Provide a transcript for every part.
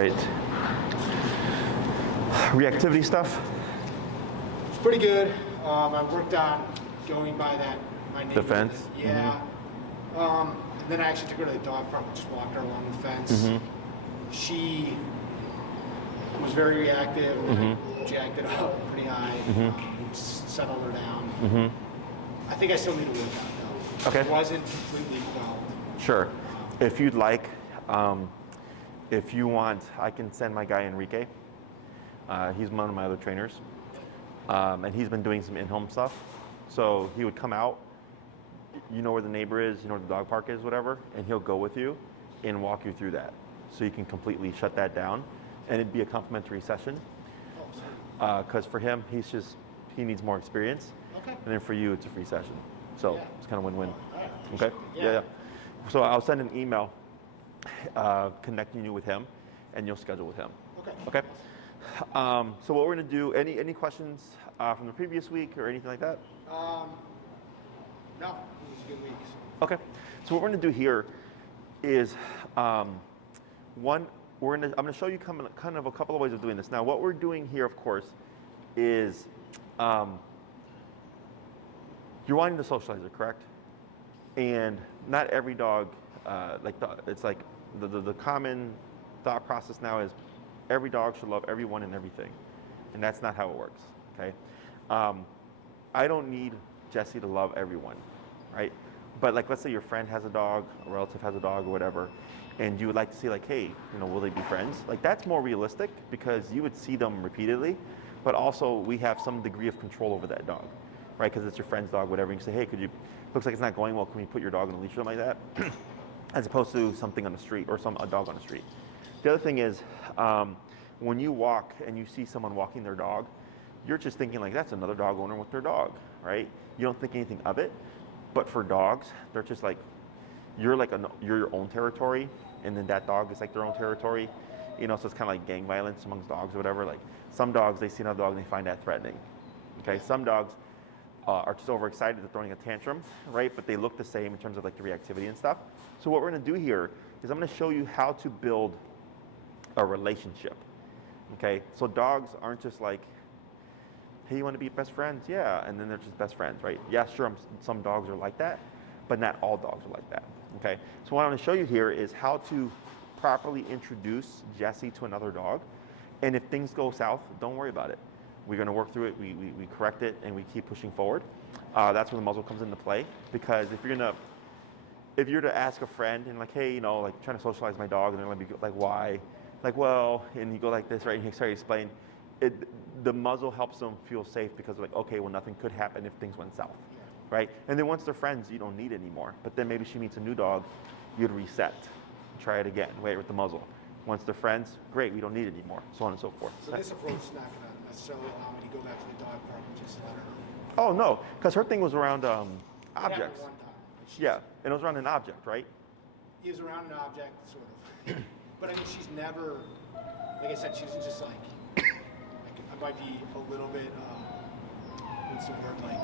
right. Reactivity stuff? It's pretty good. I worked on going by that, my neighbor. The fence? Yeah. And then I actually took her to the dog park and just walked her along the fence. She was very reactive, and I jacked it up pretty high, and settled her down. I think I still need to work on it, though. Okay. It wasn't completely quelled. Sure. If you'd like, if you want, I can send my guy Enrique. He's one of my other trainers. And he's been doing some in-home stuff. So he would come out, you know where the neighbor is, you know where the dog park is, whatever, and he'll go with you and walk you through that. So you can completely shut that down. And it'd be a complimentary session. Because for him, he needs more experience. Okay. And then for you, it's a free session. So it's kind of win-win. Okay? Yeah. So I'll send an email connecting you with him, and you'll schedule with him. Okay. So what we're going to do, any questions from the previous week or anything like that? No, it was a good week. Okay. So what we're going to do here is, I'm going to show you kind of a couple of ways of doing this. Now, what we're doing here, of course, is you're wanting to socialize it, correct? And not every dog, it's like the common thought process now is every dog should love everyone and everything. And that's not how it works, okay? I don't need Jessie to love everyone, right? But like, let's say your friend has a dog, a relative has a dog or whatever, and you would like to see like, hey, will they be friends? Like that's more realistic because you would see them repeatedly, but also we have some degree of control over that dog, right? Because it's your friend's dog, whatever. And you say, hey, looks like it's not going well, can we put your dog on a leash or something like that? As opposed to something on the street or a dog on the street. The other thing is, when you walk and you see someone walking their dog, you're just thinking like, that's another dog owner with their dog, right? You don't think anything of it. But for dogs, they're just like, you're your own territory, and then that dog is like their own territory. So it's kind of like gang violence amongst dogs or whatever. Like some dogs, they see another dog and they find that threatening. Okay, some dogs are just overexcited, they're throwing a tantrum, right? But they look the same in terms of like the reactivity and stuff. So what we're gonna do here is I'm gonna show you how to build a relationship. Okay, so dogs aren't just like, hey, you want to be best friends? Yeah, and then they're just best friends, right? Yeah, sure, some dogs are like that, but not all dogs are like that, okay? So what I'm going to show you here is how to properly introduce Jessie to another dog, and if things go south, don't worry about it. We're going to work through it, we correct it, and we keep pushing forward. That's where the muzzle comes into play, because if you're to ask a friend and like, hey, like trying to socialize my dog, and they're going to be like, why? Like, well, and you go like this, right? And you start to explain. The muzzle helps them feel safe because they're like, okay, well, nothing could happen if things went south, right? And then once they're friends, you don't need it anymore. But then maybe she meets a new dog, you'd reset, try it again, wait with the muzzle. Once they're friends, great, we don't need it anymore, so on and so forth. So this approach is not going to necessarily allow me to go back to the dog park and just let her. Oh no, because her thing was around objects. One time, yeah, and it was around an object, right? He was around an object, sort of. But I mean, she's never, like I said, she's just like I might be a little bit, what's the word, like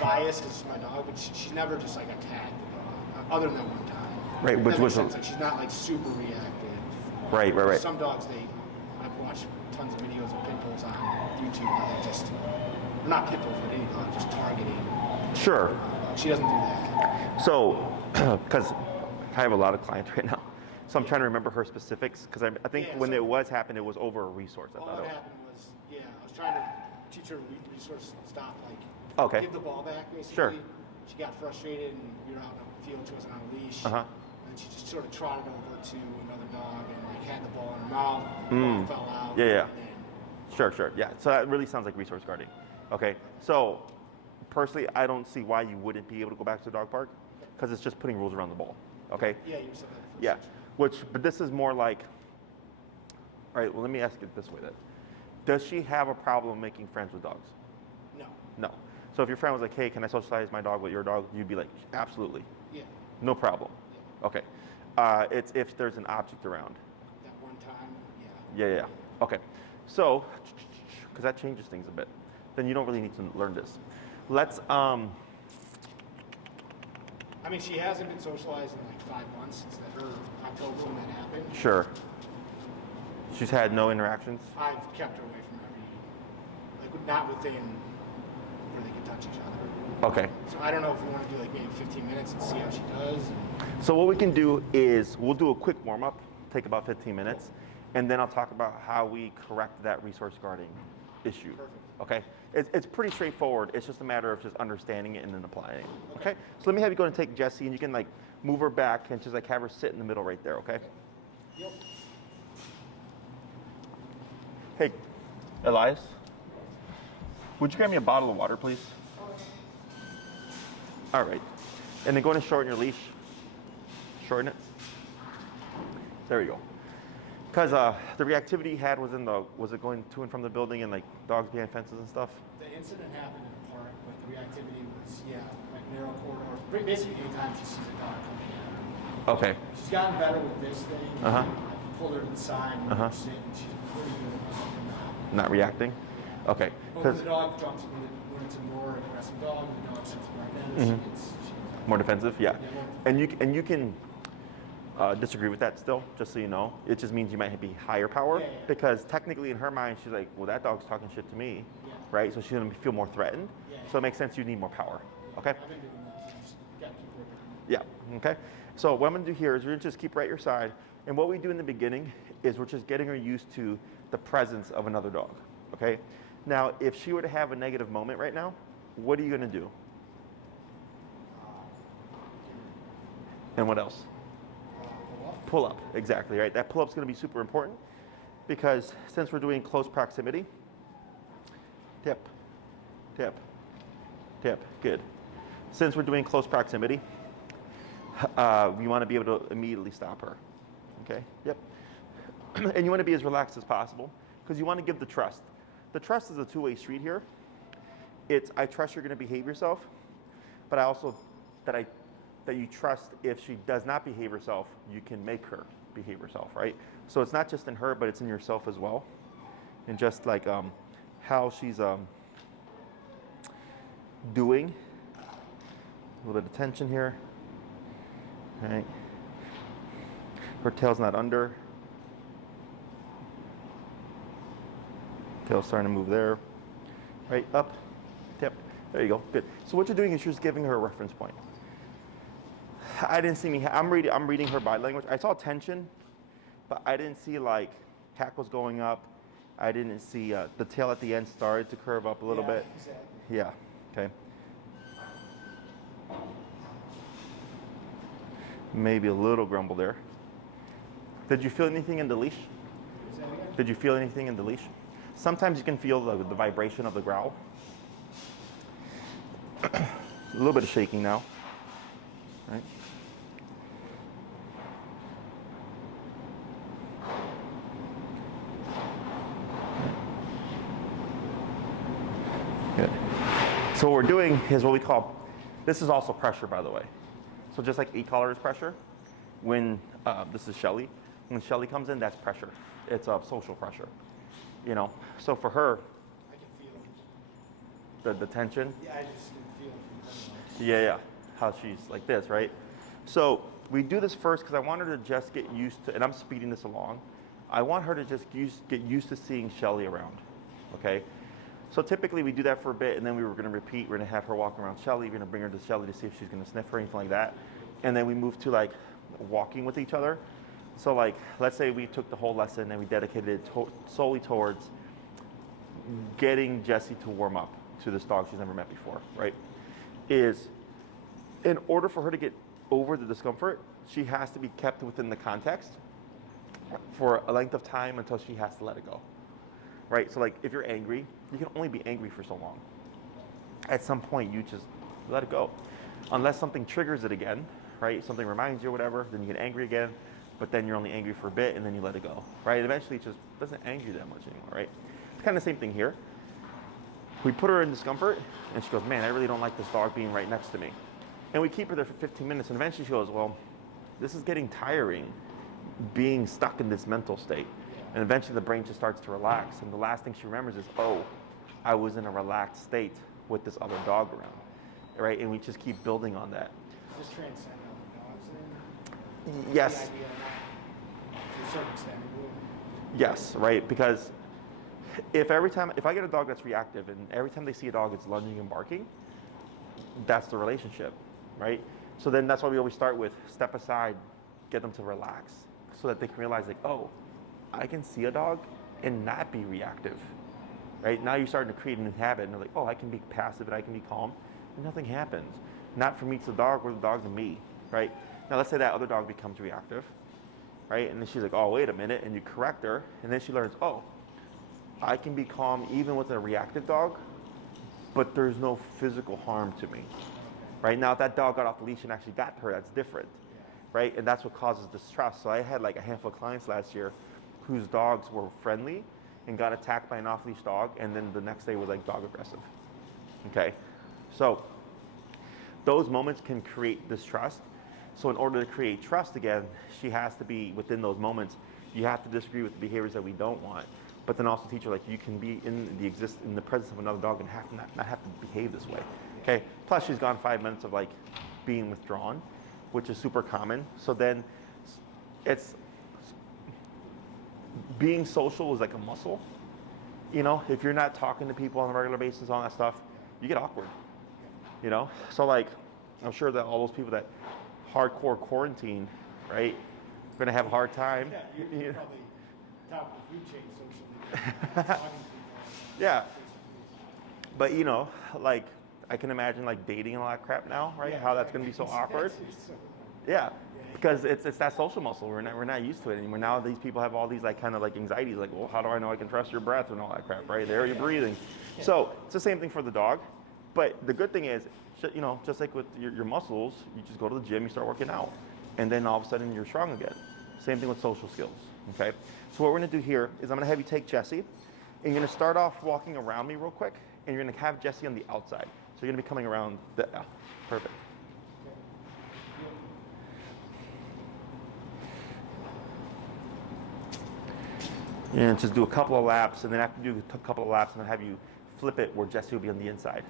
biased because it's my dog, but she's never just like attacked the dog, other than that one time. Right, which was like she's not like super reactive. Right. Some dogs, I've watched tons of videos of pit bulls on YouTube where they just, not pit bulls, but any dog, just targeting. Sure. She doesn't do that. So, because I have a lot of clients right now. So I'm trying to remember her specifics, because I think when it happened, it was over a resource. All that happened was, I was trying to teach her a resource stop, give the ball back, basically. Sure. She got frustrated, and we were out in the field, she wasn't on a leash. And she just sort of trotted over to another dog and had the ball in her mouth, the ball fell out. Yeah. Sure. Yeah, so that really sounds like resource guarding. Okay, so personally, I don't see why you wouldn't be able to go back to the dog park, because it's just putting rules around the ball. Okay? Yeah, you said that first. Yeah. But this is more like, all right, well, let me ask it this way then. Does she have a problem making friends with dogs? No. So if your friend was like, hey, can I socialize my dog with your dog? You'd be like, absolutely. Yeah. No problem. Yeah. Okay. It's if there's an object around. That one time, Yeah. Okay. So, because that changes things a bit, then you don't really need to learn this. Let's, I mean, she hasn't been socialized in like 5 months since her October when that happened. Sure. She's had no interactions? I've kept her away from every, like not within where they can touch each other. Okay. So I don't know if we want to do like maybe 15 minutes and see how she does. So what we can do is we'll do a quick warm-up, take about 15 minutes, and then I'll talk about how we correct that resource guarding issue. Perfect. Okay? It's pretty straightforward. It's just a matter of just understanding it and then applying it. Okay? So let me have you go and take Jessie, and you can like move her back and just like have her sit in the middle right there, okay? Yep. Hey, Elias, would you grab me a bottle of water, please? All right. And then go ahead and shorten your leash. Shorten it. There we go. Because the reactivity you had was it going to and from the building and like dogs behind fences and stuff? The incident happened in the park, but the reactivity was, like narrow corridors. Basically, anytime she sees a dog coming at her. Okay. She's gotten better with this thing. Uh-huh. I pulled her to the side and let her sit, and she's pretty good about Not reacting? Okay. But when the dog jumps, when it's a more aggressive dog, and the dog sits right there, she gets More defensive? Yeah. Yeah, more And you can disagree with that still, just so you know. It just means you might be higher power, Yeah. because technically in her mind, she's like, well, that dog's talking shit to me, Yeah. right? So she's gonna feel more threatened. Yeah. So it makes sense you need more power, okay? I've been doing that, so you just gotta keep working. Yeah, okay. So what I'm gonna do here is we're gonna just keep right your side. And what we do in the beginning is we're just getting her used to the presence of another dog, okay? Now, if she were to have a negative moment right now, what are you gonna do? And what else? Pull up, exactly, right? That pull up's gonna be super important because since we're doing close proximity, tip, tip, tip, good. Since we're doing close proximity, we wanna be able to immediately stop her, okay? Yep. And you wanna be as relaxed as possible because you wanna give the trust. The trust is a two-way street here. It's, I trust you're gonna behave yourself, but I also, that you trust if she does not behave herself, you can make her behave herself, right? So it's not just in her, but it's in yourself as well. And just like how she's doing. A little bit of tension here, right? Her tail's not under. Tail's starting to move there, right? Up, tip, there you go, good. So what you're doing is you're just giving her a reference point. I didn't see I'm reading her body language. I saw tension, but I didn't see like hackles going up. I didn't see the tail at the end started to curve up a little bit. Exactly. Yeah, okay. Maybe a little grumble there. Did you feel anything in the leash? Is that again? Did you feel anything in the leash? Sometimes you can feel the vibration of the growl. A little bit of shaking now, right? Good. So what we're doing is what we call, this is also pressure, by the way. So just like e-collar is pressure, when, this is Shelly, when Shelly comes in, that's pressure. It's social pressure, you know? So for her, I can feel it. the tension, Yeah, I just can feel it. yeah, how she's like this, right? So we do this first because I want her to just get used to, and I'm speeding this along, I want her to just get used to seeing Shelly around, okay? So typically we do that for a bit, and then we were gonna repeat, we're gonna have her walk around Shelly, we're gonna bring her to Shelly to see if she's gonna sniff or anything like that. And then we move to like walking with each other. So like, let's say we took the whole lesson and we dedicated it solely towards getting Jessie to warm up to this dog she's never met before, right? Is in order for her to get over the discomfort, she has to be kept within the context for a length of time until she has to let it go, right? So like if you're angry, you can only be angry for so long. At some point, you just let it go. Unless something triggers it again, right? Something reminds you or whatever, then you get angry again, but then you're only angry for a bit and then you let it go, right? Eventually it just doesn't anger you that much anymore, right? It's kind of the same thing here. We put her in discomfort and she goes, man, I really don't like this dog being right next to me. And we keep her there for 15 minutes and eventually she goes, well, this is getting tiring, being stuck in this mental state. And eventually the brain just starts to relax. And the last thing she remembers is, oh, I was in a relaxed state with this other dog around, right? And we just keep building on that. Does this transcend other dogs then? Yes. The idea of that, to a certain extent, it would. Yes, right? Because if I get a dog that's reactive and every time they see a dog it's lunging and barking, that's the relationship, right? So then that's why we always start with step aside, get them to relax so that they can realize like, oh, I can see a dog and not be reactive, right? Now you're starting to create a new habit and they're like, oh, I can be passive and I can be calm and nothing happens. Not from me to the dog or the dog to me, right? Now let's say that other dog becomes reactive, right? And then she's like, oh, wait a minute, and you correct her, and then she learns, oh, I can be calm even with a reactive dog, but there's no physical harm to me, right? Now if that dog got off the leash and actually got to her, that's different, right? And that's what causes distrust. So I had like a handful of clients last year whose dogs were friendly and got attacked by an off-leash dog, and then the next day was like dog aggressive, okay? So those moments can create distrust. So in order to create trust again, she has to be within those moments. You have to disagree with the behaviors that we don't want, but then also teach her like you can be in the presence of another dog and not have to behave this way. Okay. Plus she's gone 5 minutes of like being withdrawn, which is super common. So then it's being social is like a muscle. You know, if you're not talking to people on a regular basis, all that stuff, you get awkward. You know, so like I'm sure that all those people that hardcore quarantine, right, are gonna have a hard time. Yeah, you're probably top of the food chain socially. Yeah, but you know, like I can imagine like dating and all that crap now, right? Yeah, how that's gonna be so awkward. Yeah, because it's that social muscle. We're not used to it anymore. Now these people have all these like kind of like anxieties, like, well, how do I know I can trust your breath and all that crap, right? There you're breathing. So it's the same thing for the dog. But the good thing is, you know, just like with your muscles, you just go to the gym, you start working out, and then all of a sudden you're strong again. Same thing with social skills, okay? So what we're gonna do here is I'm gonna have you take Jessie, and you're gonna start off walking around me real quick, and you're gonna have Jessie on the outside. So you're gonna be coming around perfect. And just do a couple of laps, and then after you do a couple of laps, I'm gonna have you flip it where Jessie will be on the inside.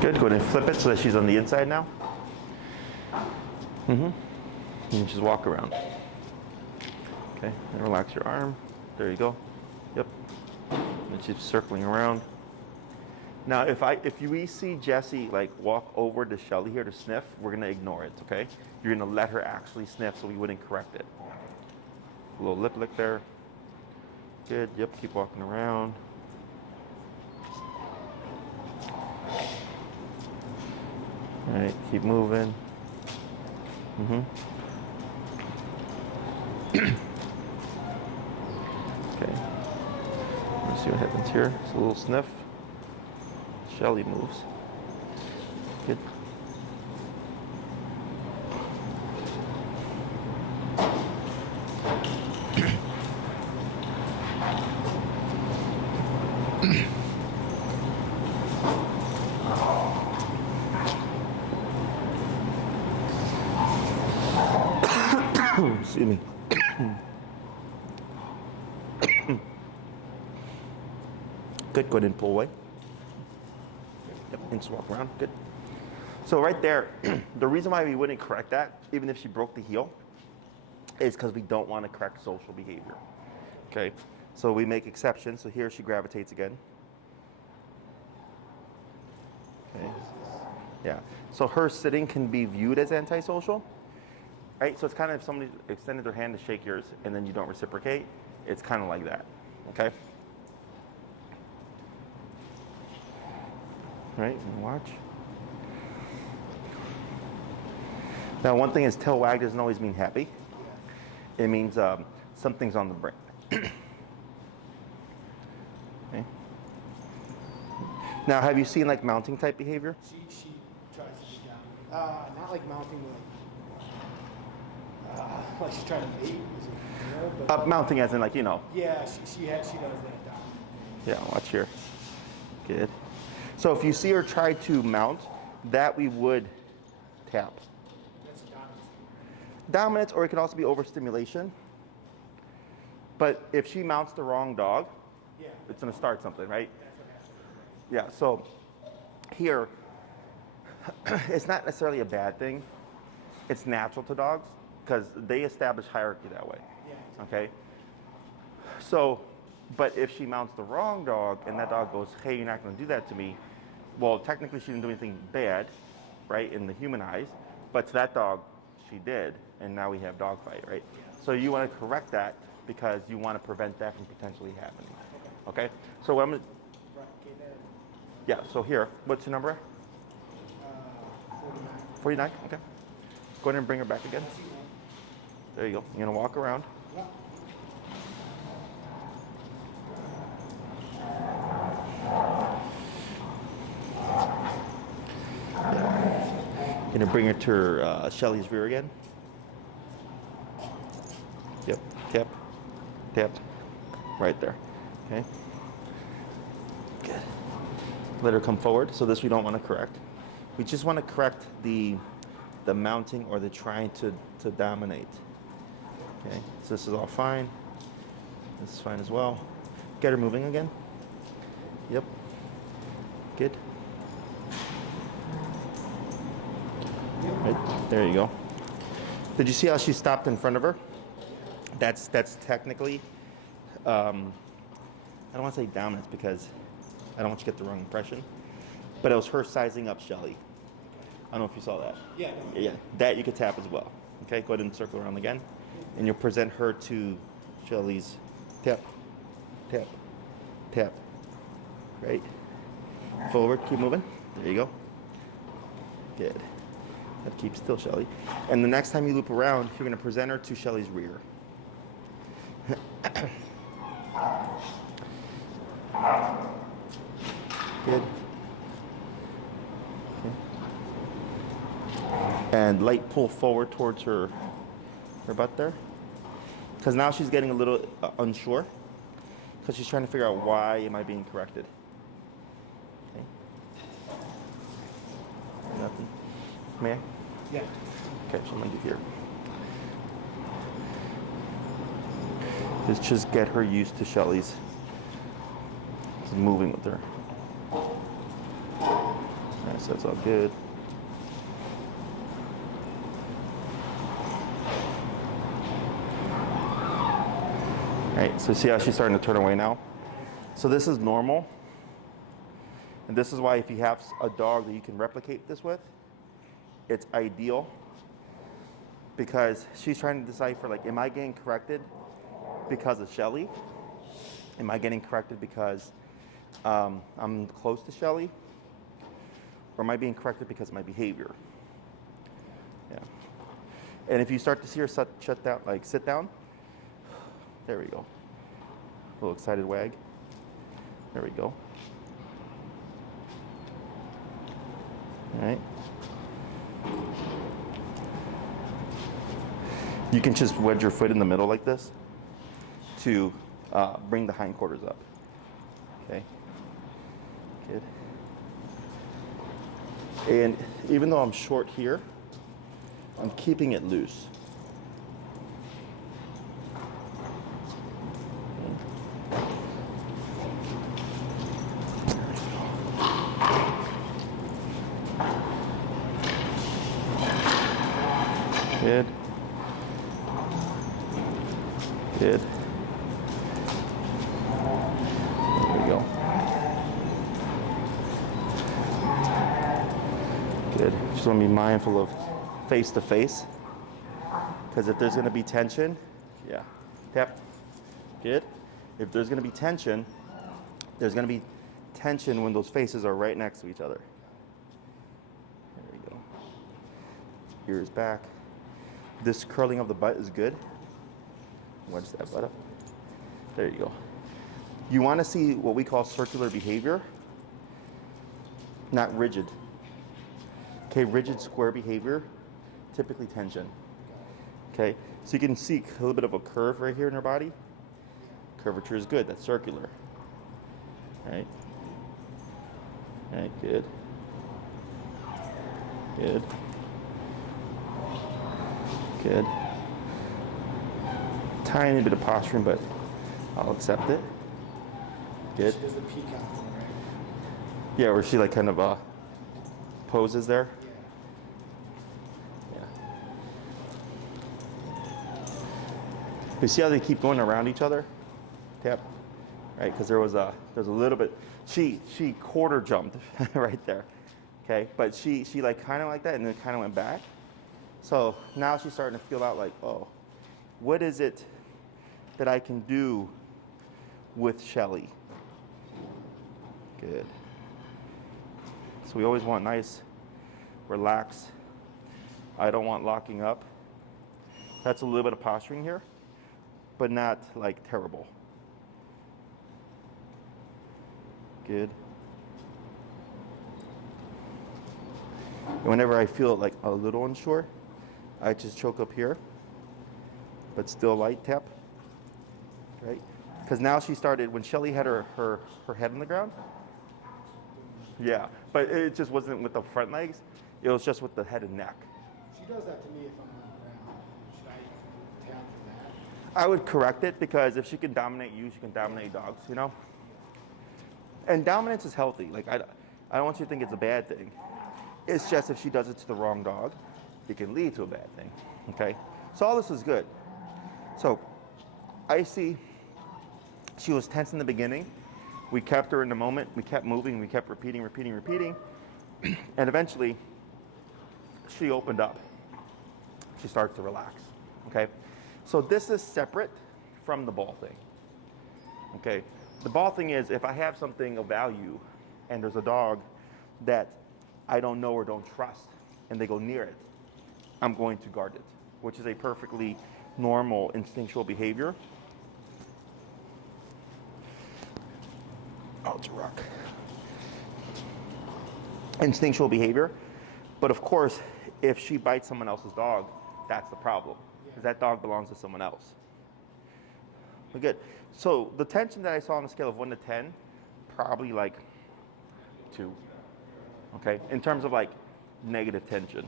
Good, go ahead and flip it so that she's on the inside now. And just walk around. Okay, and relax your arm. There you go. Yep. And she's circling around. Now, if we see Jessie like walk over to Shelly here to sniff, we're gonna ignore it, okay? You're gonna let her actually sniff so we wouldn't correct it. A little lip lick there. Good, yep, keep walking around. All right, keep moving. Okay. Let's see what happens here. It's a little sniff. Shelly moves. Good. Excuse me. Good, go ahead and pull away. Yep, and just walk around, good. So right there, the reason why we wouldn't correct that, even if she broke the heel, is because we don't want to correct social behavior, okay? So we make exceptions, so here she gravitates again. Okay, yeah. So her sitting can be viewed as antisocial, right? So it's kind of if somebody extended their hand to shake yours and then you don't reciprocate, it's kind of like that, okay? Right, and watch. Now, one thing is tail wag doesn't always mean happy. It means something's on the brain. Okay. Now, have you seen like mounting type behavior? She tries to get down. Not like mounting, like she's trying to mate. Is it, but Mounting as in like, you know. yeah, she does that down. Yeah, watch here. Good. So if you see her try to mount, that we would tap. That's a dominance. dominance, or it could also be overstimulation. But if she mounts the wrong dog, it's going to start something, right? Yeah, so here, it's not necessarily a bad thing. It's natural to dogs because they establish hierarchy that way. Okay? So, but if she mounts the wrong dog and that dog goes, hey, you're not going to do that to me, well, technically she didn't do anything bad, right, in the human eyes, but to that dog, she did, and now we have dog fight, right? So you want to correct that because you want to prevent that from potentially happening. Okay? So what I'm going to... Yeah, so here, what's your number? 49, okay. Go ahead and bring her back again. There you go. You're going to walk around. Going to bring her to her, Shelly's rear again. Yep, tap, tap, right there. Okay. Good. Let her come forward. So this we don't want to correct. We just want to correct the mounting or the trying to dominate. Okay, so this is all fine. This is fine as well. Get her moving again. Yep. Good. Right, there you go. Did you see how she stopped in front of her? That's technically, I don't want to say dominance because I don't want you to get the wrong impression, but it was her sizing up Shelly. I don't know if you saw that. Yeah. Yeah, that you could tap as well. Okay, go ahead and circle around again, and you'll present her to Shelly's tap, tap, tap. Right. Forward, keep moving. There you go. Good. Have to keep still, Shelly. And the next time you loop around, you're going to present her to Shelly's rear. Good. Okay. And light pull forward towards her butt there. Because now she's getting a little unsure. Because she's trying to figure out why am I being corrected. Okay. Nothing. May I? Yeah. Okay, so I'm going to do here. Just get her used to Shelly's moving with her. Alright, so that's all good. Alright, so see how she's starting to turn away now? So this is normal. And this is why if you have a dog that you can replicate this with, it's ideal. Because she's trying to decipher, like, am I getting corrected because of Shelly? Am I getting corrected because I'm close to Shelly? Or am I being corrected because of my behavior? Yeah. And if you start to see her shut down, like sit down, there we go. A little excited wag. There we go. All right. You can just wedge your foot in the middle like this to bring the hindquarters up. Okay. Good. And even though I'm short here, I'm keeping it loose. Good. Good. There we go. Good. Just want to be mindful of face to face. Because if there's going to be tension, yeah. Tap. Good. If there's going to be tension, there's going to be tension when those faces are right next to each other. There we go. Ears back. This curling of the butt is good. Wedge that butt up. There you go. You want to see what we call circular behavior, not rigid. Okay, rigid square behavior, typically tension. Okay, so you can see a little bit of a curve right here in her body. Curvature is good, that's circular. Right? Right, good. Good. Good. Tiny bit of posturing, but I'll accept it. Good. She does the peacock one, right? Yeah, where she like kind of poses there. Yeah. Yeah. You see how they keep going around each other? Tap. Right, because there's a little bit. She quarter jumped right there. Okay, but she like kind of like that and then kind of went back. So now she's starting to feel out like, oh, what is it that I can do with Shelly? Good. So we always want nice, relaxed. I don't want locking up. That's a little bit of posturing here, but not like terrible. Good. Whenever I feel like a little unsure, I just choke up here, but still light tap, right? Because now she started, when Shelly had her head on the ground, yeah, but it just wasn't with the front legs, it was just with the head and neck. She does that to me if I'm on the ground. Should I tap for that? I would correct it, because if she can dominate you, she can dominate dogs, you know? And dominance is healthy. Like, I don't want you to think it's a bad thing. It's just if she does it to the wrong dog, it can lead to a bad thing, okay? So all this is good. So I see she was tense in the beginning. We kept her in the moment. We kept moving. We kept repeating. And eventually, she opened up. She starts to relax, okay? So this is separate from the ball thing, okay? The ball thing is, if I have something of value and there's a dog that I don't know or don't trust and they go near it, I'm going to guard it, which is a perfectly normal instinctual behavior. Oh, it's a rock. Instinctual behavior. But of course, if she bites someone else's dog, that's the problem, because that dog belongs to someone else. We're good. So the tension that I saw on a scale of 1 to 10, probably like 2. Okay, in terms of like negative tension.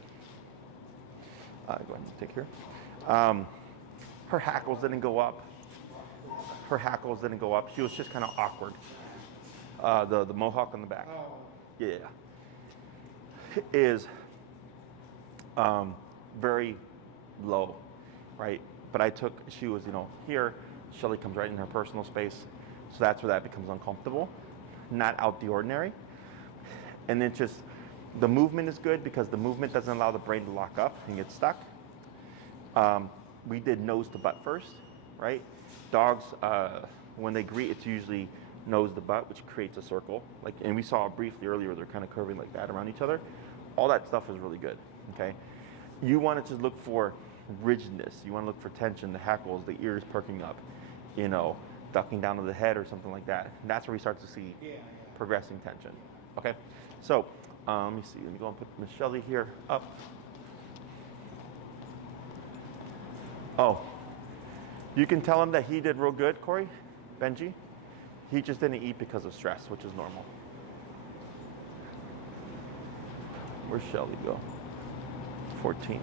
Go ahead and take here. Her hackles didn't go up. She was just kind of awkward. The mohawk on the back. Yeah. Is very low, right? But she was, here. Shelly comes right in her personal space. So that's where that becomes uncomfortable. Not out the ordinary. And then just, the movement is good because the movement doesn't allow the brain to lock up and get stuck. We did nose to butt first, right? Dogs, when they greet, it's usually nose to butt, which creates a circle. And we saw briefly earlier, they're kind of curving like that around each other. All that stuff is really good, okay? You want to just look for rigidness. You want to look for tension, the hackles, the ears perking up, ducking down to the head or something like that. And that's where we start to see progressing tension, okay? So, let me see. Let me go and put Miss Shelly here up. Oh, you can tell him that he did real good, Corey, Benji. He just didn't eat because of stress, which is normal. Where's Shelly go? 14.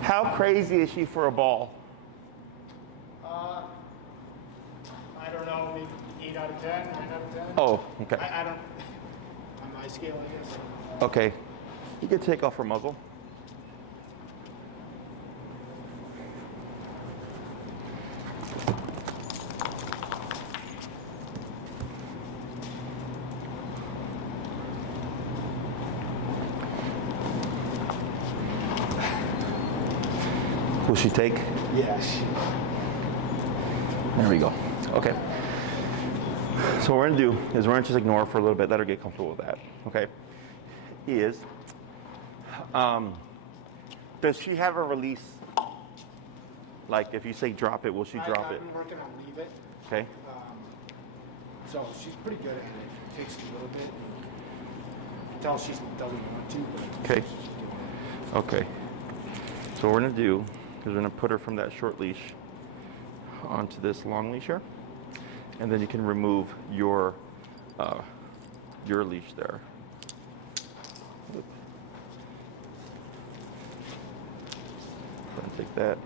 How crazy is she for a ball? I don't know, maybe 8 out of 10, 9 out of 10. Oh, okay. I don't, on my scale, I guess. Okay. You can take off her muzzle. Will she take? Yes. There we go. Okay. So what we're gonna do is we're gonna just ignore her for a little bit, let her get comfortable with that. Okay. Does she have a release? Like if you say drop it, will she drop it? I've been working on leave it. Okay. So she's pretty good at it. It takes a little bit. You can tell she doesn't want to, but Okay. she's doing it. Okay. So what we're gonna do is we're gonna put her from that short leash onto this long leash here, and then you can remove your leash there. Oop. Go ahead and take that.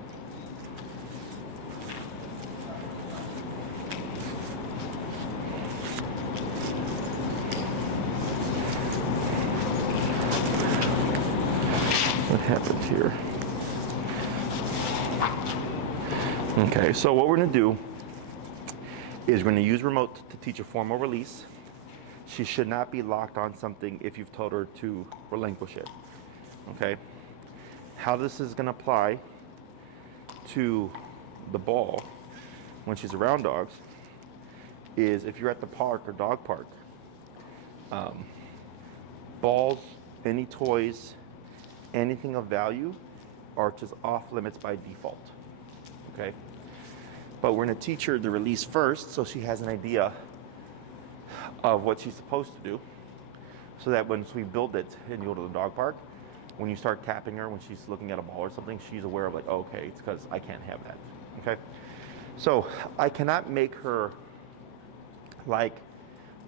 What happens here? Okay, so what we're going to do is we're going to use remote to teach a formal release. She should not be locked on something if you've told her to relinquish it. Okay? How this is going to apply to the ball when she's around dogs is if you're at the park or dog park, balls, any toys, anything of value are just off limits by default. Okay? But we're going to teach her the release first so she has an idea of what she's supposed to do, so that once we build it and you go to the dog park, when you start tapping her when she's looking at a ball or something, she's aware of like, oh, okay, it's because I can't have that. Okay? So I cannot make her like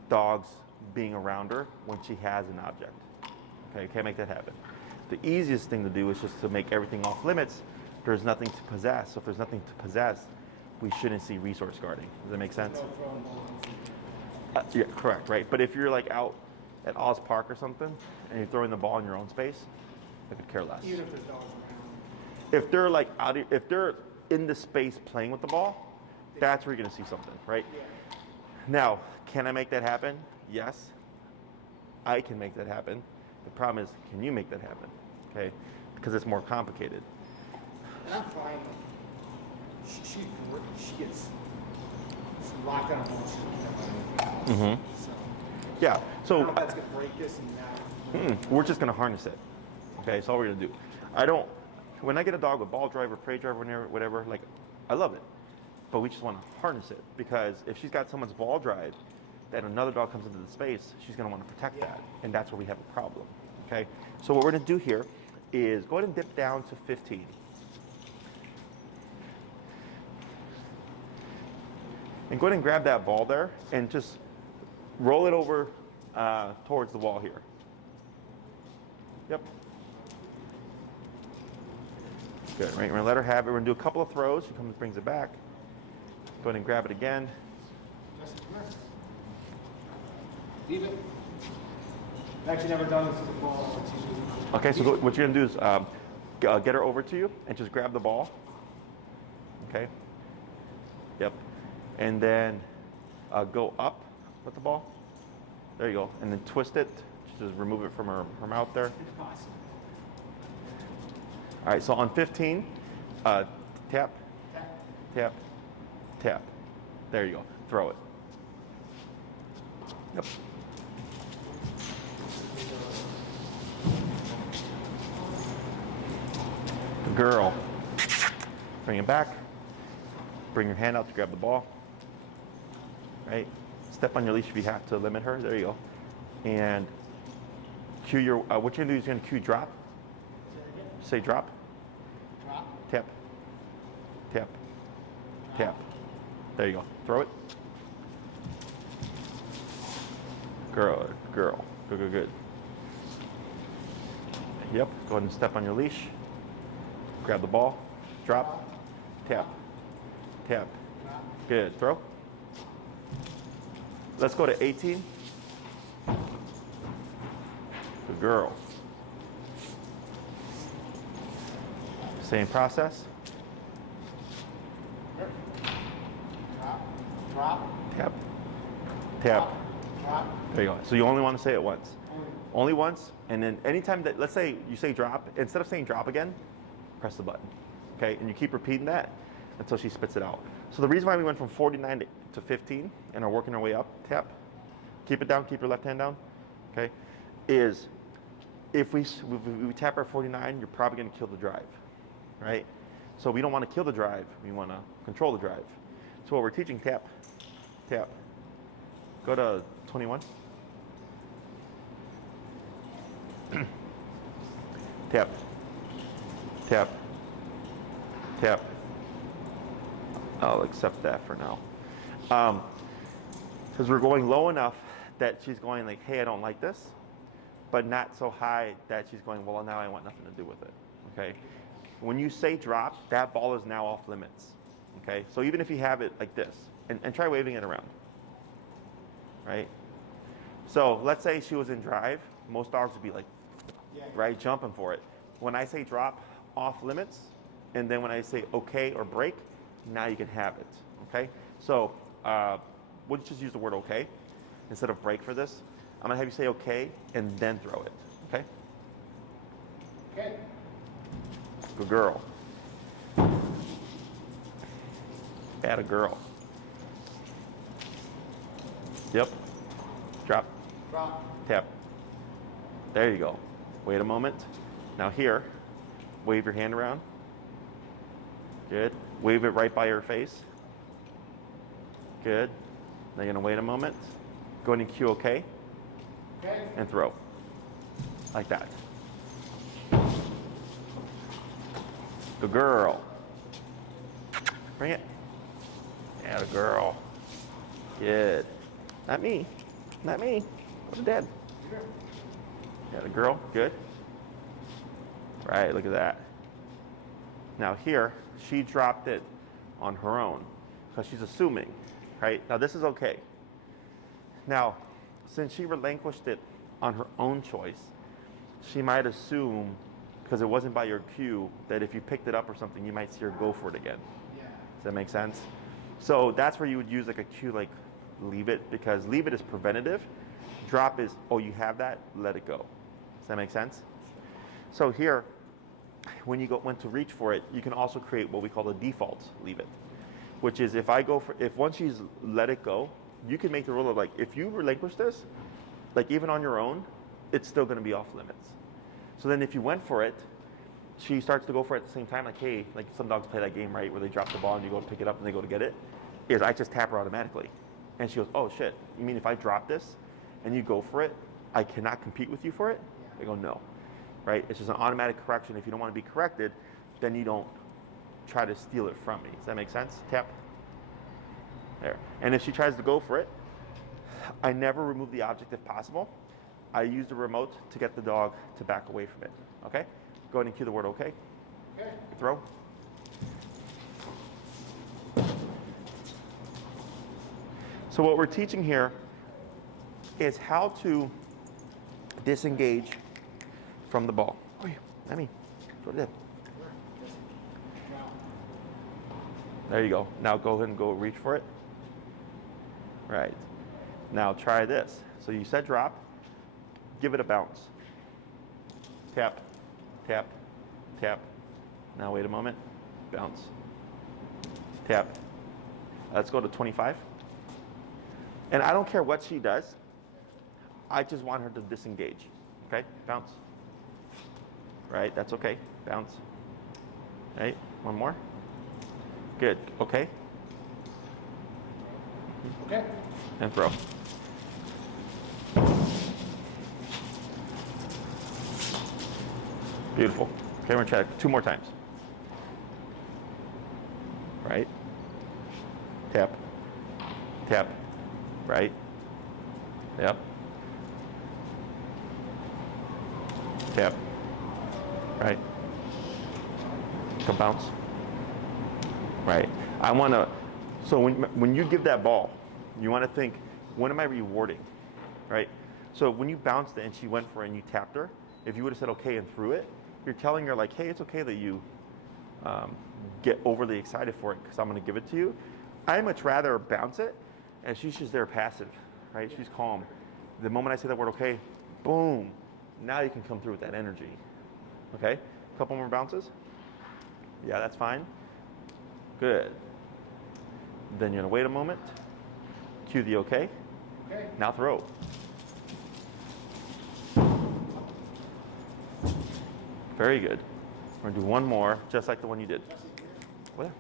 dogs being around her when she has an object. Okay, can't make that happen. The easiest thing to do is just to make everything off limits. There's nothing to possess. So if there's nothing to possess, we shouldn't see resource guarding. Does that make sense? No throwing balls. Yeah, correct, right? But if you're like out at Oz Park or something and you're throwing the ball in your own space, I could care less. Even if there's dogs around. If they're like if they're in the space playing with the ball, that's where you're gonna see something, right? Yeah. Now, can I make that happen? Yes, I can make that happen. The problem is, can you make that happen? Okay, because it's more complicated. And I'm fine. She gets locked on a ball. Mhm. So, Yeah. I So don't know if that's gonna break this and that. we're just gonna harness it. Okay, that's all we're gonna do. I don't. When I get a dog with ball drive or prey drive or whatever, like, I love it, but we just want to harness it because if she's got someone's ball drive, then another dog comes into the space, she's gonna want to protect Yeah. that, and that's where we have a problem. Okay, so what we're gonna do here is go ahead and dip down to 15. And go ahead and grab that ball there and just roll it over towards the wall here. Yep. Good, right? We're gonna let her have it. We're gonna do a couple of throws. She comes, brings it back. Go ahead and grab it again. Jessie, come here. Leave it. I've actually never done this with the ball. It's usually Okay, so what you're gonna do is get her over to you and just grab the ball. Okay. Yep. And then go up with the ball. There you go. And then twist it. Just remove it from her mouth there. impossible. All right, so on 15, tap, tap, tap. There you go. Throw it. Yep. Good girl. Bring it back. Bring your hand out to grab the ball. Right? Step on your leash if you have to limit her. There you go. And cue your, what you're going to do is you're going to cue drop. Say drop. Drop. Tap. Tap. Tap. There you go. Throw it. Girl. Girl. Good, good, good. Yep. Go ahead and step on your leash. Grab the ball. Drop. Tap. Tap. Good. Throw. Let's go to 18. Good girl. Same process. Drop. Drop. Tap. Tap. Drop. There you go. So you only want to say it once. Only once, and then anytime that, let's say you say drop, instead of saying drop again, press the button. Okay, and you keep repeating that until she spits it out. So the reason why we went from 49 to 15 and are working our way up, tap, keep it down, keep your left hand down, okay, is if we tap our 49, you're probably going to kill the drive, right? So we don't want to kill the drive, we want to control the drive. So what we're teaching, tap, tap, Go to 21. Tap. Tap. Tap. I'll accept that for now. Because we're going low enough that she's going like, hey, I don't like this, but not so high that she's going, well, now I want nothing to do with it, okay? When you say drop, that ball is now off limits, okay? So even if you have it like this, and try waving it around, right? So let's say she was in drive, most dogs would be like, right, jumping for it. When I say drop, off limits, and then when I say okay or break, now you can have it, okay? So we'll just use the word okay instead of break for this. I'm gonna have you say okay and then throw it, okay? Okay. Good girl. Atta girl. Yep. Drop. Drop. Tap. There you go. Wait a moment. Now here, wave your hand around. Good. Wave it right by your face. Good. Now you're gonna wait a moment. Go ahead and cue okay. Okay. And throw. Like that. Good girl. Bring it. Atta girl. Good. Not me. Not me. Go to dad. Atta girl. Good. Right, look at that. Now here, she dropped it on her own because she's assuming, right? Now this is okay. Now, since she relinquished it on her own choice, she might assume, because it wasn't by your cue, that if you picked it up or something, you might see her go for it again. Yeah. Does that make sense? So that's where you would use like a cue like leave it, because leave it is preventative. Drop is, oh, you have that, let it go. Does that make sense? So here, when you went to reach for it, you can also create what we call the default leave it, which is if once she's let it go, you can make the rule of like, if you relinquish this, like even on your own, it's still gonna be off limits. So then if you went for it, she starts to go for it at the same time, like, hey, like some dogs play that game, right, where they drop the ball and you go to pick it up and they go to get it, is I just tap her automatically. And she goes, oh shit, you mean if I drop this and you go for it, I cannot compete with you for it? I go, no. Right? It's just an automatic correction. If you don't want to be corrected, then you don't try to steal it from me. Does that make sense? Tap. There. And if she tries to go for it, I never remove the object if possible. I use the remote to get the dog to back away from it. Okay? Go ahead and cue the word okay. Okay. Throw. So what we're teaching here is how to disengage from the ball. Oh, yeah. I mean, what did There you go. Now go ahead and go reach for it. Right. Now try this. So you said drop. Give it a bounce. Tap, tap, tap. Now wait a moment. Bounce. Tap. Let's go to 25. And I don't care what she does. I just want her to disengage. Okay? Bounce. Right, that's okay. Bounce. Right, one more. Good. Okay. Okay. And throw. Beautiful. Okay, we're gonna try it 2 more times. Right. Tap. Tap. Right. Yep. Tap. Right. Come bounce. Right. I want to, so when you give that ball, you want to think, what am I rewarding? Right? So when you bounced it and she went for it and you tapped her, if you would have said okay and threw it, you're telling her like, hey, it's okay that you get overly excited for it because I'm going to give it to you. I much rather bounce it and she's just there passive, right? She's calm. The moment I say that word okay, boom, now you can come through with that energy. Okay? A couple more bounces. Yeah, that's fine. Good. Then you're gonna wait a moment. Cue the okay. Okay. Now throw. Very good. We're gonna do one more, just like the one you did. Well,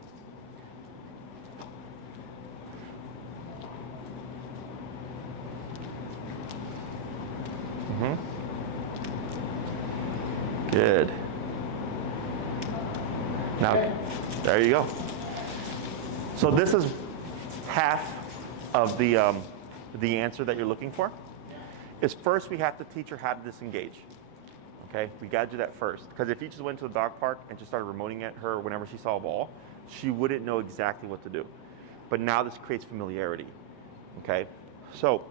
Good. Now, there you go. So this is half of the answer that you're looking for. Is first we have to teach her how to disengage. Okay, we got to do that first. Because if you just went to the dog park and just started remoting at her whenever she saw a ball, she wouldn't know exactly what to do. But now this creates familiarity. Okay, so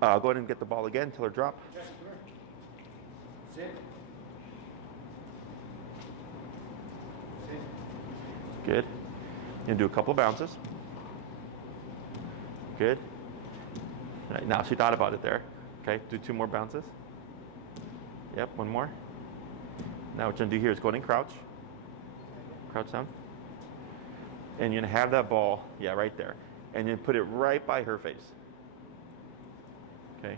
go ahead and get the ball again, tell her drop. Sit. Sit. Good. And do a couple of bounces. Good. All right, now she thought about it there. Okay, do 2 more bounces. Yep, 1 more. Now what you're gonna do here is go ahead and crouch. Crouch down. And you're gonna have that ball, yeah, right there. And then put it right by her face. Okay.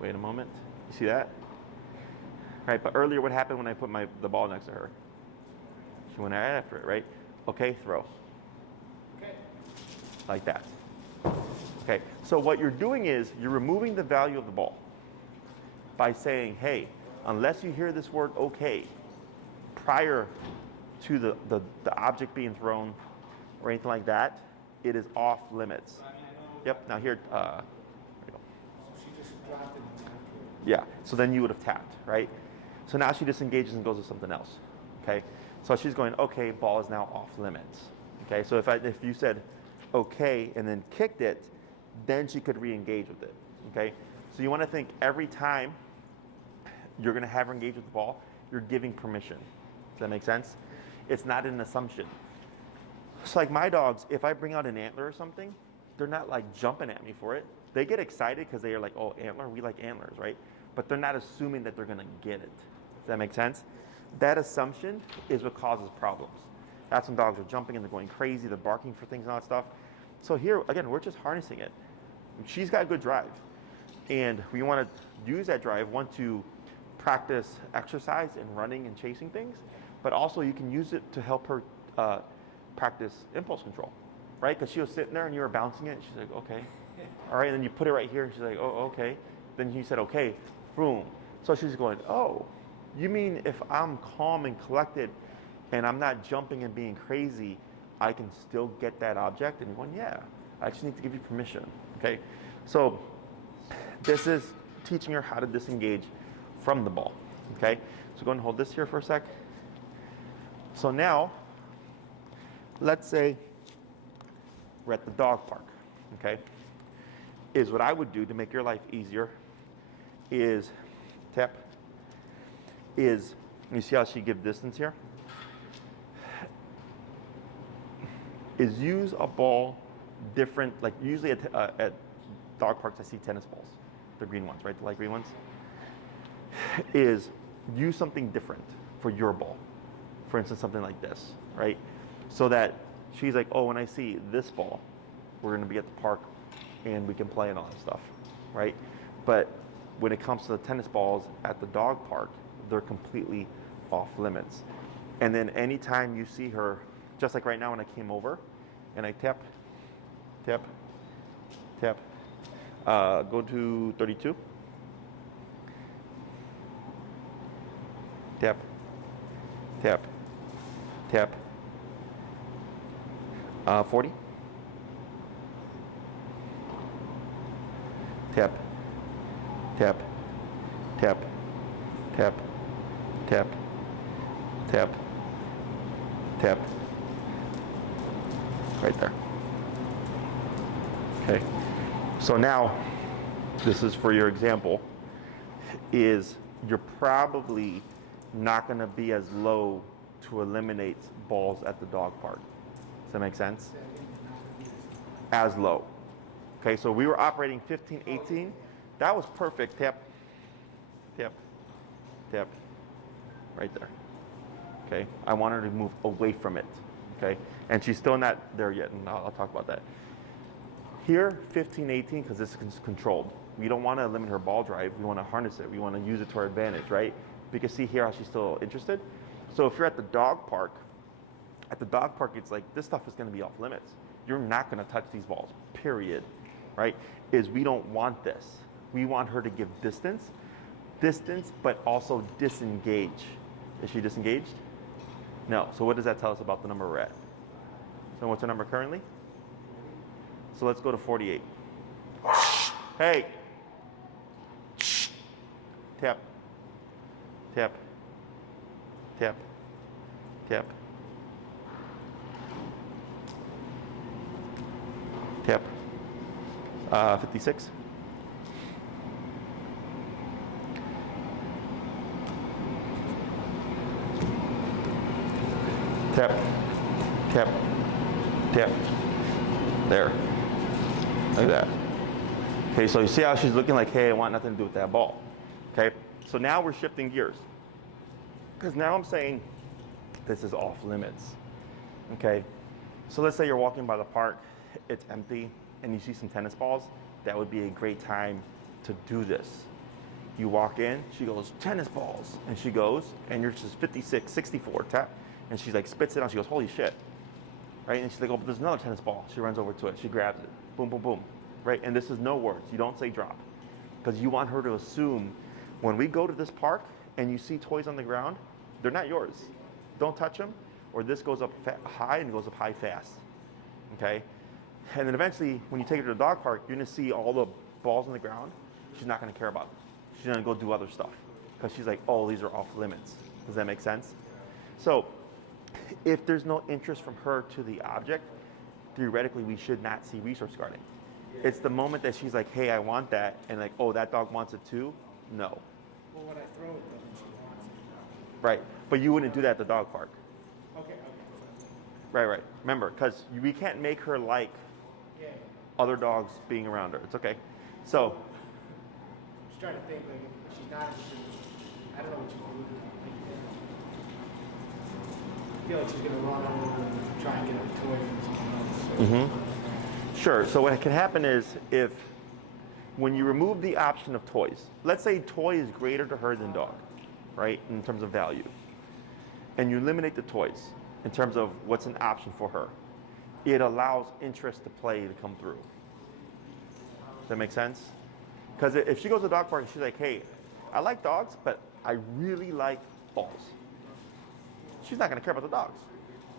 Wait a moment. You see that? Right, but earlier what happened when I put the ball next to her? She went right after it, right? Okay, throw. Okay. Like that. Okay, so what you're doing is you're removing the value of the ball by saying, hey, unless you hear this word okay prior to the object being thrown or anything like that, it is off limits. Yep, now here, there you go. So she just dropped it and tapped it. Yeah, so then you would have tapped, right? So now she disengages and goes to something else, okay? So she's going, okay, ball is now off limits, okay? So if you said okay and then kicked it, then she could re-engage with it, okay? So you want to think every time you're going to have her engage with the ball, you're giving permission. Does that make sense? It's not an assumption. So like my dogs, if I bring out an antler or something, they're not like jumping at me for it. They get excited because they are like, oh, antler, we like antlers, right? But they're not assuming that they're going to get it. Does that make sense? That assumption is what causes problems. That's when dogs are jumping and they're going crazy, they're barking for things and all that stuff. So here, again, we're just harnessing it. She's got good drive. And we want to use that drive, one, to practice exercise and running and chasing things, but also you can use it to help her practice impulse control, right? Because she was sitting there and you were bouncing it, and she's like, okay. All right, and then you put it right here, and she's like, oh, okay. Then you said, okay, boom. So she's going, oh, you mean if I'm calm and collected and I'm not jumping and being crazy, I can still get that object? And you're going, yeah, I just need to give you permission, okay? So this is teaching her how to disengage from the ball, okay? So go ahead and hold this here for a sec. So now, let's say we're at the dog park, okay? Is what I would do to make your life easier is tap, is, you see how she gives distance here? Is use a ball different, like usually at dog parks I see tennis balls, the green ones, right, the light green ones? Is use something different for your ball. For instance, something like this, right? So that she's like, oh, when I see this ball, we're gonna be at the park and we can play and all that stuff, right? But when it comes to the tennis balls at the dog park, they're completely off limits. And then anytime you see her, just like right now when I came over and I tap, tap, tap, go to 32. Tap, tap, tap. 40. Tap, tap, tap, tap, tap, tap, tap. Right there. Okay. So now, this is for your example, is you're probably not going to be as low to eliminate balls at the dog park. Does that make sense? As low. Okay, so we were operating 15, 18. That was perfect. Tap, tap, tap. Right there. Okay, I want her to move away from it. Okay, and she's still not there yet, and I'll talk about that. Here, 15, 18, because this is controlled. We don't want to limit her ball drive. We want to harness it. We want to use it to our advantage, right? You can see here how she's still interested. So if you're at the dog park, it's like, this stuff is going to be off limits. You're not going to touch these balls, period, right? Is we don't want this. We want her to give distance distance, but also disengage. Is she disengaged? No. So what does that tell us about the number we're at? So what's our number currently? So let's go to 48. Hey. Tap. Tap. Tap. Tap. Tap. 56. Tap. Tap. Tap. There. Like that. Okay, so you see how she's looking like, hey, I want nothing to do with that ball. Okay, so now we're shifting gears. Because now I'm saying this is off limits. Okay, so let's say you're walking by the park, it's empty, and you see some tennis balls. That would be a great time to do this. You walk in, she goes, tennis balls. And she goes, and you're just 56, 64, tap. And she's like, spits it out. She goes, holy shit. Right? And she's like, oh, but there's another tennis ball. She runs over to it. She grabs it. Boom, boom, boom. Right? And this is no words. You don't say drop. Because you want her to assume when we go to this park and you see toys on the ground, they're not yours. Don't touch them, or this goes up high and goes up high fast. Okay? And then eventually, when you take her to the dog park, you're going to see all the balls on the ground. She's not going to care about them. She's going to go do other stuff. Because she's like, oh, these are off limits. Does that make sense? So, if there's no interest from her to the object, theoretically, we should not see resource guarding. It's the moment that she's like, hey, I want that, and like, oh, that dog wants it too? No. Well, when I throw it, though, she wants it. Right. But you wouldn't do that at the dog park. Okay. Right. Remember, because we can't make her like other dogs being around her. It's okay. So. I'm just trying to think, like, if she's not interested, I don't know what you do. I feel like she's going to run over and try and get a toy from someone else. So. Sure. So what can happen is if when you remove the option of toys, let's say toy is greater to her than dog, right, in terms of value, and you eliminate the toys in terms of what's an option for her, it allows interest to play to come through. Does that make sense? Because if she goes to the dog park and she's like, hey, I like dogs, but I really like balls. She's not going to care about the dogs.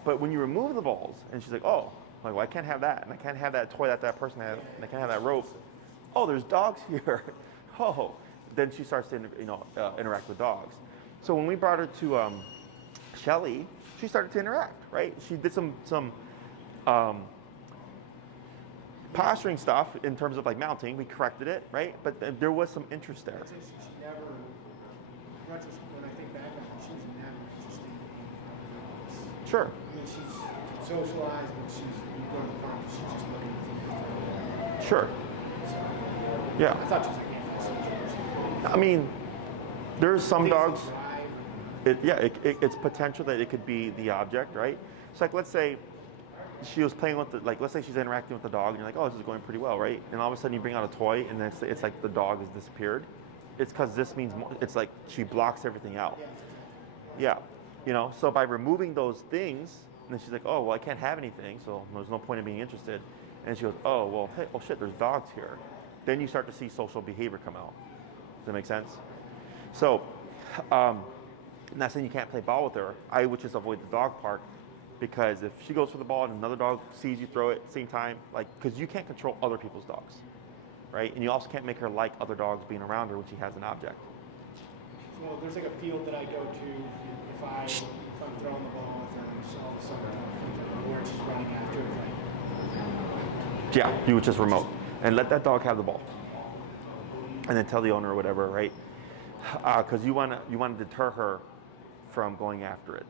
But when you remove the balls and she's like, oh, like, well, I can't have that, and I can't have that toy that that person has, and I can't have that rope. Oh, there's dogs here. Oh, then she starts to interact with dogs. So when we brought her to Shelly, she started to interact, right? She did some posturing stuff in terms of like mounting. We corrected it, right? But there was some interest there. She never, when I think back on it, she's never interested in dogs. Sure. I mean, she's socialized, but we go to the park, she's just looking at things. Sure. So, Yeah. I thought she was like antisocial. I mean, there's some Things dogs. that drive. It's potential that it could be the object, right? So like, let's say she was playing with let's say she's interacting with the dog, and you're like, oh, this is going pretty well, right? And all of a sudden you bring out a toy, and then it's like the dog has disappeared. It's because this means more, it's like she blocks everything out. Yeah, so by removing those things, and then she's like, oh, well, I can't have anything, so there's no point in being interested. And she goes, oh, well, hey, oh shit, there's dogs here. Then you start to see social behavior come out. Does that make sense? So, I'm not saying you can't play ball with her. I would just avoid the dog park, because if she goes for the ball and another dog sees you throw it at the same time, because you can't control other people's dogs, right? And you also can't make her like other dogs being around her when she has an object. So there's like a field that I go to if I'm throwing the ball with her, and so all of a sudden where she's running after it. Yeah, you would just remote and let that dog have the ball, and then tell the owner or whatever, right? Because you want to deter her from going after it.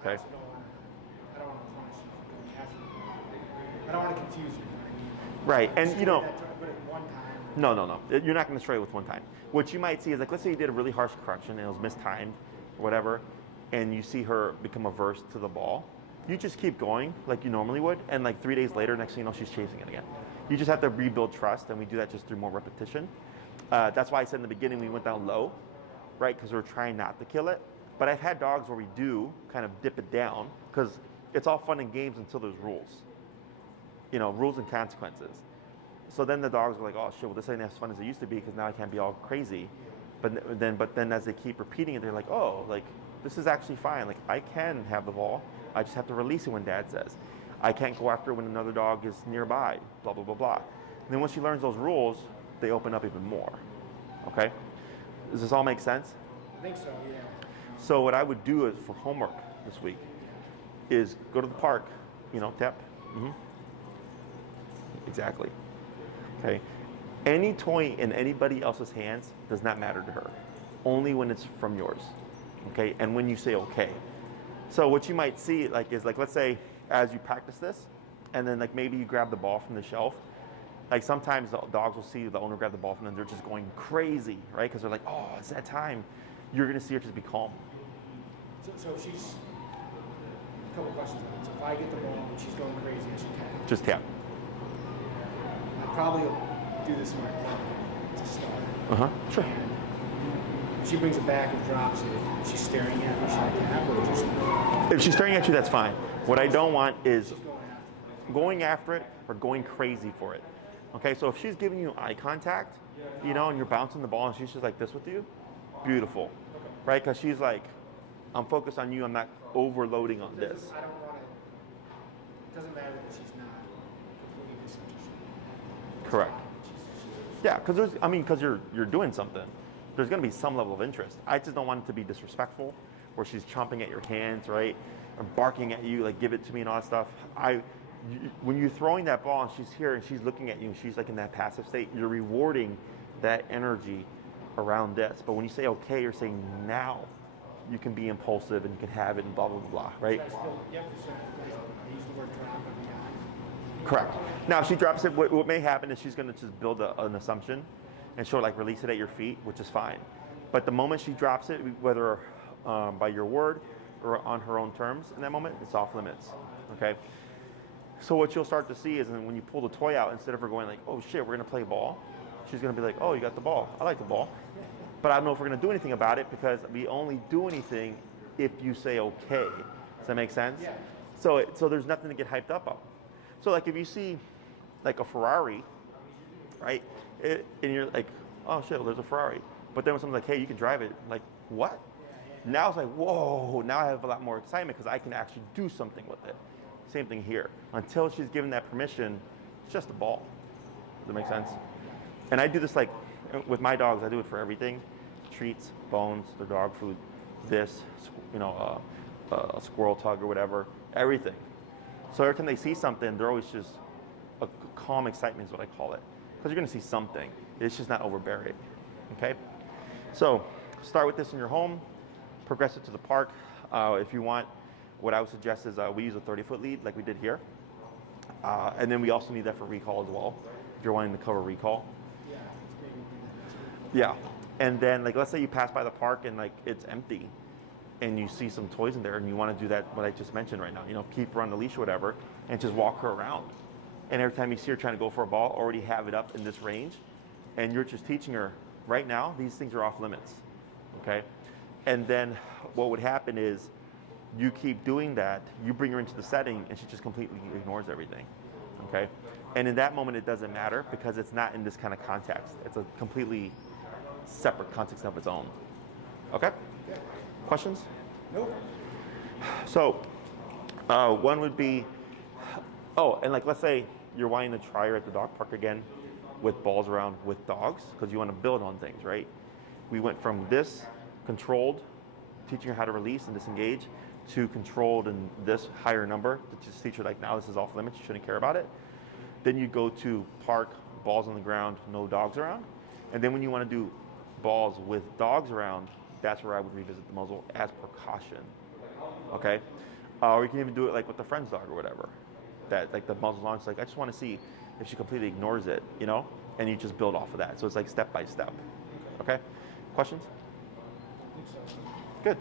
Okay. I don't want to punish you for going after it. I don't want to confuse you. Right, and But at one time. No. You're not going to stray with one time. What you might see is, like, let's say you did a really harsh correction and it was mistimed or whatever, and you see her become averse to the ball. You just keep going like you normally would, and like 3 days later, next thing you know, she's chasing it again. You just have to rebuild trust, and we do that just through more repetition. That's why I said in the beginning we went down low, right? Because we're trying not to kill it. But I've had dogs where we do kind of dip it down, because it's all fun and games until there's rules. Rules and consequences. So then the dogs are like, oh shit, well, this ain't as fun as it used to be, because now I can't be all crazy. But then as they keep repeating it, they're like, oh, like this is actually fine. Like I can have the ball. I just have to release it when Dad says. I can't go after it when another dog is nearby. Blah blah blah blah. And then once she learns those rules, they open up even more. Okay. Does this all make sense? I think so. Yeah. So what I would do is for homework this week is go to the park. Tap. Exactly. Okay. Any toy in anybody else's hands does not matter to her. Only when it's from yours. Okay. And when you say okay. So what you might see is let's say as you practice this, and then maybe you grab the ball from the shelf. Like sometimes the dogs will see the owner grab the ball from them, they're just going crazy, right? Because they're like, oh, it's that time. You're gonna see her just be calm. So she's a couple questions on it. So if I get the ball and she's going crazy, I should tap. Just tap. I probably will do this in my apartment to start. Sure. And she brings it back and drops it. If she's staring at me, should I tap or just? If she's staring at you, that's fine. What I don't want is She's going after it or going crazy for it. Okay, so if she's giving you eye contact, and you're bouncing the ball and she's just like this with you, beautiful, right? Because she's like, I'm focused on you, I'm not overloading on this. I don't want to, it doesn't matter that she's not completely disinterested. Correct. Yeah, because you're doing something. There's going to be some level of interest. I just don't want it to be disrespectful, where she's chomping at your hands, right? Or barking at you, like give it to me and all that stuff. When you're throwing that ball and she's here and she's looking at you and she's like in that passive state, you're rewarding that energy around this. But when you say okay, you're saying now you can be impulsive and you can have it and blah, blah, blah, blah, right? Yep, so I use the word drop every time. Correct. Now, if she drops it, what may happen is she's going to just build an assumption and she'll release it at your feet, which is fine. But the moment she drops it, whether by your word or on her own terms in that moment, it's off limits, okay? So what you'll start to see is when you pull the toy out, instead of her going like, oh shit, we're gonna play ball, she's gonna be like, oh, you got the ball. I like the ball. But I don't know if we're gonna do anything about it because we only do anything if you say okay. Does that make sense? Yeah. So there's nothing to get hyped up on. So if you see a Ferrari, right? And you're like, oh shit, well, there's a Ferrari. But then when someone's like, hey, you can drive it, like, what? Now it's like, whoa, now I have a lot more excitement because I can actually do something with it. Same thing here. Until she's given that permission, it's just a ball. Does that make sense? And I do this with my dogs, I do it for everything. Treats, bones, their dog food, this, a squirrel tug or whatever, everything. So every time they see something, they're always just a calm excitement is what I call it. Because you're gonna see something. It's just not overbearing, okay? So start with this in your home, progress it to the park. If you want, what I would suggest is we use a 30-foot lead like we did here. And then we also need that for recall as well, if you're wanting to cover recall. Yeah, Yeah, and then let's say you pass by the park and it's empty and you see some toys in there and you want to do that, what I just mentioned right now, keep her on the leash or whatever and just walk her around. And every time you see her trying to go for a ball, already have it up in this range and you're just teaching her, right now, these things are off limits, okay? And then what would happen is you keep doing that, you bring her into the setting and she just completely ignores everything, okay? And in that moment, it doesn't matter because it's not in this kind of context. It's a completely separate context of its own, okay? Questions? Nope. So one would be, and let's say you're wanting to try her at the dog park again with balls around with dogs because you want to build on things, right? We went from this controlled, teaching her how to release and disengage, to controlled and this higher number to just teach her now this is off limits, you shouldn't care about it. Then you go to park, balls on the ground, no dogs around. And then when you want to do balls with dogs around, that's where I would revisit the muzzle as precaution, okay? Or you can even do it with the friend's dog or whatever. That the muzzle's on, it's I just want to see if she completely ignores it, and you just build off of that. So it's step by step, okay? Questions? I think so. Good.